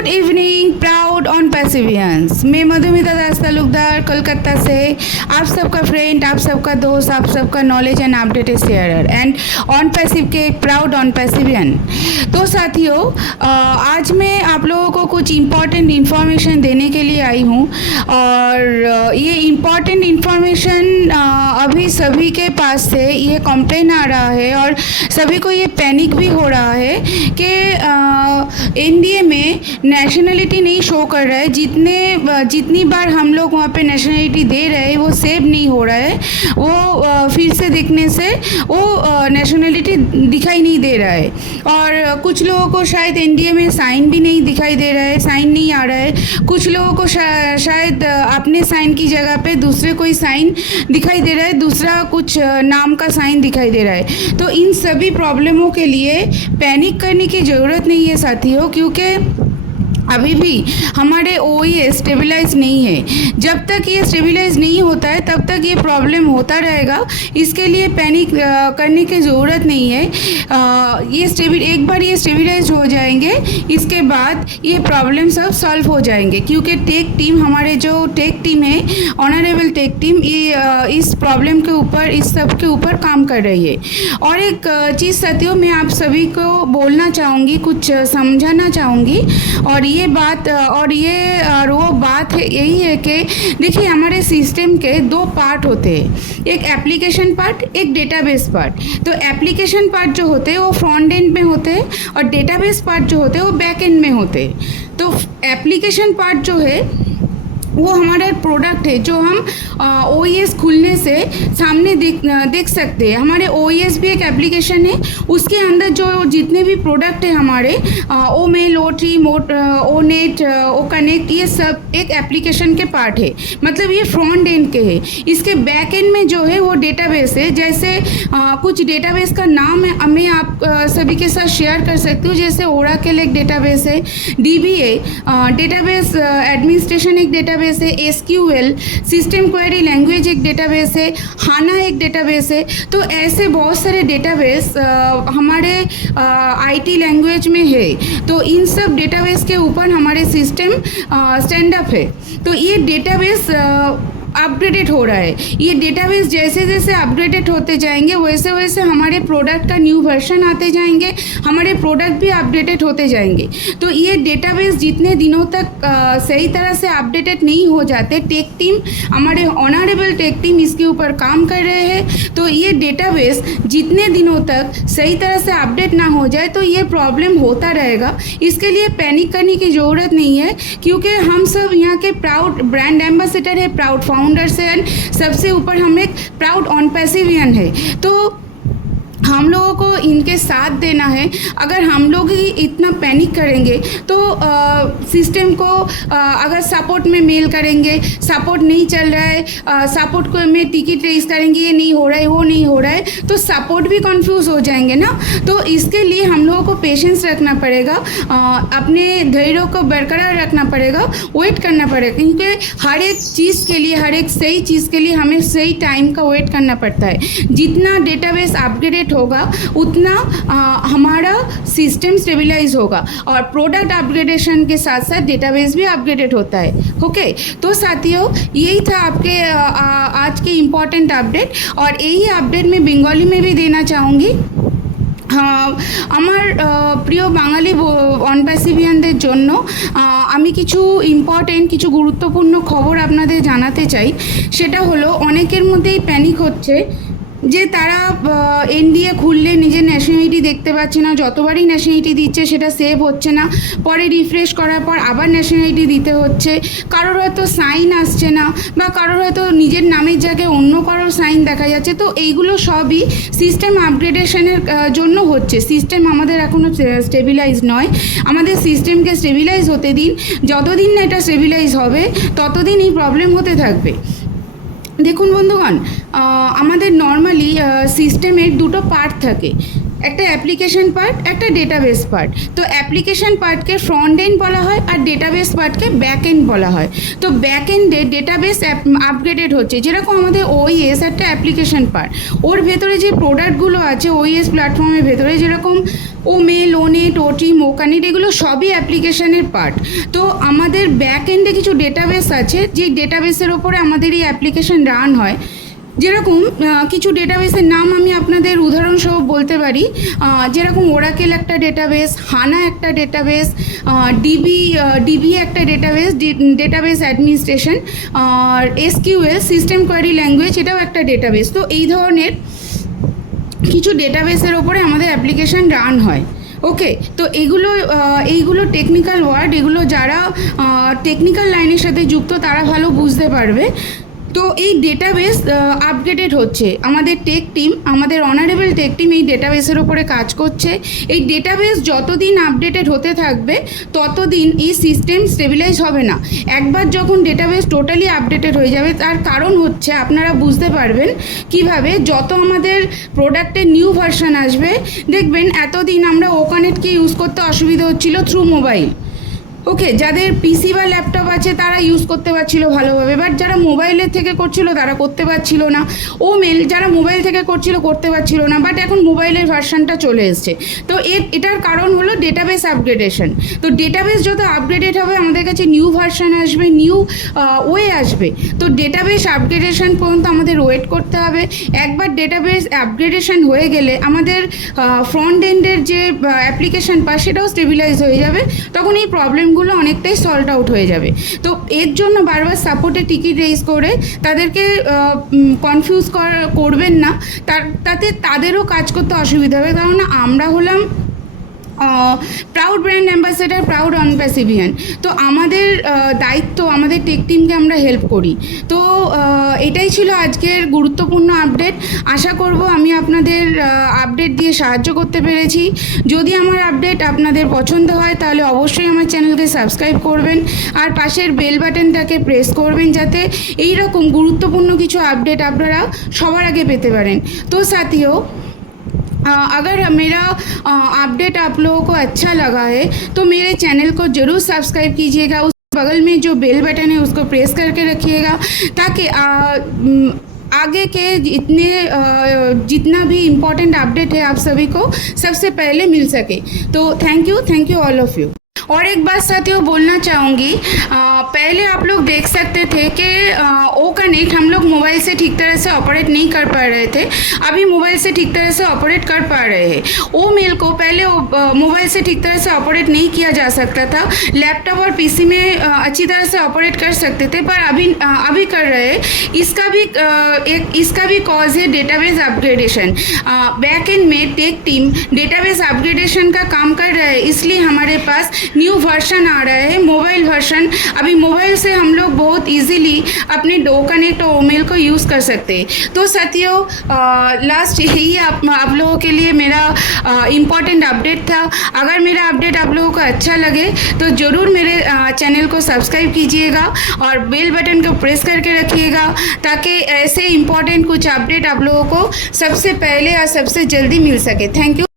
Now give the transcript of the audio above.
Good evening proud on पैसिवियंस। मैं मधुमिता दास तालुकदार कोलकाता से आप सबका फ्रेंड, आप सबका दोस्त, आप सबका knowledge and updated sharer and on passive के प्राउड ऑन पैसिवियन। तो साथियों, आज मैं आप लोगों को कुछ इम्पॉर्टेंट इन्फॉर्मेशन देने के लिए आई हूँ और ये इम्पॉर्टेंट इन्फॉर्मेशन अभी सभी के पास से ये कंप्लेन आ रहा है और सभी को ये पैनिक भी हो रहा है कि एनडीए में नेशनलिटी नहीं शो कर रहा है। जितनी बार हम लोग वहाँ पे नेशनलिटी दे रहे हैं वो सेव नहीं हो रहा है, वो फिर से दिखने से वो नेशनलिटी दिखाई नहीं दे रहा है। और कुछ लोगों को शायद एनडीए में साइन भी नहीं दिखाई दे रहा है, साइन नहीं आ रहा है। कुछ लोगों को शायद अपने साइन की जगह पे दूसरे कोई साइन दिखाई दे रहा है, दूसरा कुछ नाम का साइन दिखाई दे रहा है। तो इन सभी प्रॉब्लमों के लिए पैनिक करने की ज़रूरत नहीं है साथियों, क्योंकि अभी भी हमारे ओईएस स्टेबलाइज नहीं है। जब तक ये स्टेबलाइज नहीं होता है तब तक ये प्रॉब्लम होता रहेगा। इसके लिए पैनिक करने की ज़रूरत नहीं है। एक बार ये स्टेबलाइज हो जाएंगे, इसके बाद ये प्रॉब्लम सब सॉल्व हो जाएंगे, क्योंकि टेक टीम, हमारे जो टेक टीम है, ऑनरेबल टेक टीम, इस प्रॉब्लम के ऊपर, इस सब के ऊपर काम कर रही है। और एक चीज़ साथियों, मैं आप सभी को बोलना चाहूँगी, कुछ समझाना चाहूँगी। और ये बात वो बात है, यही है कि देखिए, हमारे सिस्टम के दो पार्ट होते हैं, एक एप्लीकेशन पार्ट, एक डेटाबेस पार्ट। तो एप्लीकेशन पार्ट जो होते हैं वो फ्रंट एंड में होते हैं और डेटाबेस पार्ट जो होते हैं वो बैक एंड में होते हैं। तो एप्लीकेशन पार्ट जो है वो हमारा प्रोडक्ट है जो हम ओईएस खुलने से सामने देख सकते हैं। हमारे ओईएस भी एक एप्लीकेशन है, उसके अंदर जो जितने भी प्रोडक्ट है हमारे ओ मेल, ओ ट्री, ओ नेट, ओ कनेक्ट, ये सब एक एप्लीकेशन के पार्ट है, मतलब ये फ्रंट एंड के है। इसके बैक एंड में जो है वो डेटाबेस है। जैसे कुछ डेटाबेस का नाम है, मैं आप सभी के साथ शेयर कर सकती हूँ। जैसे ओराकल एक डेटाबेस है, डीबीए डेटाबेस एडमिनिस्ट्रेशन एक डेटाबेस है, एसक्यूएल सिस्टम क्वेरी लैंग्वेज एक डेटाबेस है, हाना एक डेटाबेस है। तो ऐसे बहुत सारे डेटाबेस हमारे आईटी लैंग्वेज में है। तो इन सब डेटाबेस के ऊपर हमारे सिस्टम स्टैंड अप है। तो ये डेटाबेस अपग्रेडेड हो रहा है। ये डेटाबेस जैसे जैसे अपग्रेडेड होते जाएंगे वैसे वैसे हमारे प्रोडक्ट का न्यू वर्जन आते जाएंगे, हमारे प्रोडक्ट भी अपडेटेड होते जाएंगे। तो ये डेटाबेस जितने दिनों तक सही तरह से अपडेटेड नहीं हो जाते, टेक टीम, हमारे ऑनरेबल टेक टीम इसके ऊपर काम कर रहे हैं। तो ये डेटाबेस जितने दिनों तक सही तरह से अपडेट ना हो जाए तो ये प्रॉब्लम होता रहेगा। इसके लिए पैनिक करने की ज़रूरत नहीं है, क्योंकि हम सब यहाँ के प्राउड ब्रांड एम्बेसडर है, प्राउड फाउंडर्स है एंड सबसे ऊपर हम एक प्राउड ऑन पैसिवियन है। तो हम लोगों को इनके साथ देना है। अगर हम लोग ही इतना पैनिक करेंगे तो सिस्टम को अगर सपोर्ट में मेल करेंगे, सपोर्ट नहीं चल रहा है, सपोर्ट को में टिकट रेस करेंगे, ये नहीं हो रहा है, वो नहीं हो रहा है, तो सपोर्ट भी कंफ्यूज हो जाएंगे ना। तो इसके लिए हम लोगों को पेशेंस रखना पड़ेगा, अपने धैर्य को बरकरार रखना पड़ेगा, वेट करना पड़ेगा, क्योंकि हर एक चीज़ के लिए, हर एक सही चीज़ के लिए हमें सही टाइम का वेट करना पड़ता है। जितना डेटाबेस अपग्रेडेड होगा उतना हमारा सिस्टम स्टेबलाइज होगा और प्रोडक्ट अपग्रेडेशन के साथ साथ डेटाबेस भी अपग्रेडेड होता है। ओके, तो साथियों, यही था आपके आज के इम्पॉर्टेंट अपडेट और यही अपडेट मैं बंगाली में भी देना चाहूँगी। আমার প্রিয় বাঙালি অন প্যাসিভিয়ানদের জন্য আমি কিছু ইম্পর্টেন্ট, কিছু গুরুত্বপূর্ণ খবর আপনাদের জানাতে চাই। সেটা হলো, অনেকের মধ্যেই প্যানিক হচ্ছে যে তারা এনডিএ খুললে নিজের ন্যাশনালিটি দেখতে পাচ্ছে না, যতবারই ন্যাশনালিটি দিচ্ছে সেটা সেভ হচ্ছে না, পরে রিফ্রেশ করার পর আবার ন্যাশনালিটি দিতে হচ্ছে, কারোর হয়তো সাইন আসছে না বা কারোর হয়তো নিজের নামের জায়গায় অন্য কারোর সাইন দেখা যাচ্ছে। তো এইগুলো সবই সিস্টেম আপগ্রেডেশনের জন্য হচ্ছে। সিস্টেম আমাদের এখনও স্টেবিলাইজ নয়, আমাদের সিস্টেমকে স্টেবিলাইজ হতে দিন। যতদিন না এটা স্টেবিলাইজ হবে ততদিন এই প্রবলেম হতে থাকবে। দেখুন বন্ধুগণ, আমাদের নর্মালি সিস্টেমের দুটো পার্ট থাকে, একটা অ্যাপ্লিকেশন পার্ট, একটা ডেটাবেস পার্ট। তো অ্যাপ্লিকেশন পার্টকে ফ্রন্ট এন্ড বলা হয় আর ডেটাবেস পার্টকে ব্যাক এন্ড বলা হয়। তো ব্যাক এন্ডে ডেটাবেস আপগ্রেডেড হচ্ছে, যেরকম আমাদের ওইএস একটা অ্যাপ্লিকেশন পার্ট, ওর ভেতরে যে প্রোডাক্টগুলো আছে ওইএস প্ল্যাটফর্মের ভেতরে, যেরকম ওমেল, ওনেট, ওটি, মোকানিট, এগুলো সবই অ্যাপ্লিকেশনের পার্ট। তো আমাদের ব্যাক এন্ডে কিছু ডেটাবেস আছে, যে ডেটাবেসের ওপরে আমাদের এই অ্যাপ্লিকেশন রান হয়। যেরকম কিছু ডেটাবেসের নাম আমি আপনাদের উদাহরণসহ বলতে পারি, যেরকম ওরাকেল একটা ডেটাবেস, হানা একটা ডেটাবেস, ডিবি একটা ডেটাবেস অ্যাডমিনিস্ট্রেশন, আর এসকিউএল সিস্টেম কোয়ারি ল্যাঙ্গুয়েজ, এটাও একটা ডেটাবেস। তো এই ধরনের কিছু ডেটাবেসের ওপরে আমাদের অ্যাপ্লিকেশন রান হয়। ওকে, তো এইগুলো টেকনিক্যাল ওয়ার্ড, এগুলো যারা টেকনিক্যাল লাইনের সাথে যুক্ত তারা ভালো বুঝতে পারবে। তো এই ডেটাবেস আপগ্রেডেড হচ্ছে, আমাদের টেক টিম, আমাদের অনারেবল টেক টিম এই ডেটাবেসের ওপরে কাজ করছে। এই ডেটাবেস যতদিন আপডেটেড হতে থাকবে ততদিন এই সিস্টেম স্টেবিলাইজ হবে না। একবার যখন ডেটাবেস টোটালি আপডেটেড হয়ে যাবে, তার কারণ হচ্ছে আপনারা বুঝতে পারবেন কিভাবে, যত আমাদের প্রোডাক্টের নিউ ভার্সন আসবে, দেখবেন এতদিন আমরা ওকানেটকে ইউজ করতে অসুবিধা হচ্ছিল থ্রু মোবাইল। ওকে, যাদের পিসি বা ল্যাপটপ আছে তারা ইউজ করতে পারছিল ভালোভাবে, বাট যারা মোবাইলের থেকে করছিল তারা করতে পারছিল না। ও মেল যারা মোবাইল থেকে করছিল করতে পারছিল না, বাট এখন মোবাইলের ভার্সানটা চলে এসছে। তো এটার কারণ হলো ডেটাবেস আপগ্রেডেশন। তো ডেটাবেস যত আপগ্রেডেড হবে আমাদের কাছে নিউ ভার্সান আসবে, নিউ ওয়ে আসবে। তো ডেটাবেস আপগ্রেডেশন পর্যন্ত আমাদের ওয়েট করতে হবে। একবার ডেটাবেস আপগ্রেডেশন হয়ে গেলে আমাদের ফ্রন্ট এন্ডের যে অ্যাপ্লিকেশন পায় সেটাও স্টেবিলাইজ হয়ে যাবে, তখন এই প্রবলেমগুলো অনেকটাই সলভ আউট হয়ে যাবে। তো এর জন্য বারবার সাপোর্টে টিকিট রেজ করে তাদেরকে কনফিউজ করবেন না, তাতে তাদেরও কাজ করতে অসুবিধা হবে। কারণ আমরা হলাম প্রাউড ব্র্যান্ড অ্যাম্বাসেডার, প্রাউড অনপ্যাসিভিয়ান। তো আমাদের দায়িত্ব আমাদের টেক টিমকে আমরা হেল্প করি। তো এটাই ছিল আজকের গুরুত্বপূর্ণ আপডেট। আশা করব আমি আপনাদের আপডেট দিয়ে সাহায্য করতে পেরেছি। যদি আমার আপডেট আপনাদের পছন্দ হয় তাহলে অবশ্যই আমার চ্যানেলকে সাবস্ক্রাইব করবেন আর পাশের বেল বাটনটাকে প্রেস করবেন, যাতে এই রকম গুরুত্বপূর্ণ কিছু আপডেট আপনারা সবার আগে পেতে পারেন। তো সাথীও, अगर मेरा अपडेट आप लोगों को अच्छा लगा है तो मेरे चैनल को ज़रूर सब्सक्राइब कीजिएगा। उस बगल में जो बेल बटन है उसको प्रेस करके रखिएगा, ताकि आगे के जितना भी इम्पोर्टेंट अपडेट है आप सभी को सबसे पहले मिल सके। तो thank you all of you. और एक बात साथियों बोलना चाहूँगी, पहले आप लोग देख सकते थे कि ओ कनेक्ट हम लोग मोबाइल से ठीक तरह से ऑपरेट नहीं कर पा रहे थे, अभी मोबाइल से ठीक तरह से ऑपरेट कर पा रहे हैं। ओ मेल को पहले मोबाइल से ठीक तरह से ऑपरेट नहीं किया जा सकता था, लैपटॉप और पीसी में अच्छी तरह से ऑपरेट कर सकते थे, पर अभी कर रहे हैं। इसका भी कॉज है डेटाबेस अपग्रेडेशन। बैक एंड में टेक टीम डेटाबेस अपग्रेडेशन का काम कर रहा है, इसलिए हमारे पास न्यू वर्जन आ रहा है, मोबाइल वर्जन। अभी मोबाइल से हम लोग बहुत इजीली अपने ओकनेक्ट और ओमेल को यूज़ कर सकते हैं। तो साथियों, लास्ट यही आप लोगों के लिए मेरा इम्पॉर्टेंट अपडेट था। अगर मेरा अपडेट आप लोगों को अच्छा लगे तो ज़रूर मेरे चैनल को सब्सक्राइब कीजिएगा और बेल बटन को प्रेस करके रखिएगा, ताकि ऐसे इम्पॉर्टेंट कुछ अपडेट आप लोगों को सबसे पहले और सबसे जल्दी मिल सके। Thank you.